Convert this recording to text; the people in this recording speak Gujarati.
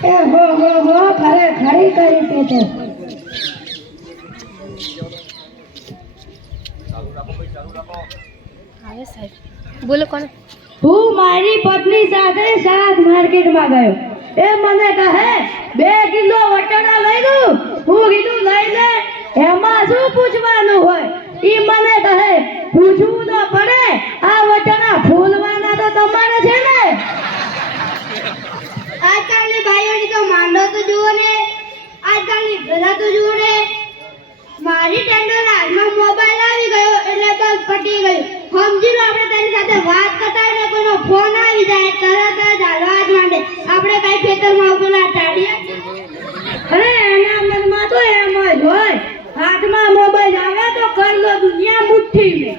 એ હો ખરે ખરી કરી તે તો આવે સાહેબ બોલો કોણ હું મારી પત્ની સાથે શાક માર્કેટમાં ગયો એ મને કહે 2 કિલો વટાણા લઈ દઉં હું કીધું લઈ લે એમાં શું પૂછવાનું હોય ઈ મને કહે પૂછવું તો પડે આ વટાણા ફૂલવાના તો તમારે છે ને આજકાલની ભાઈઓની તો માંડો તો જુઓ ને આજકાલની પ્રજા તો જુઓ ને મારી ટેન્ડરના હાથમાં મોબાઈલ આવી ગયો એટલે બસ પટી ગયું સમજી લો આપણે તેની સાથે વાત કરતા હોય ને કોઈનો ફોન આવી જાય તરત જ હાલવા જ માંડે આપણે કઈ ખેતરમાં ઉભેલા ચાડીએ અરે એના મનમાં તો એમ જ હોય હાથમાં મોબાઈલ આવે તો કર લો દુનિયા મુઠ્ઠી મે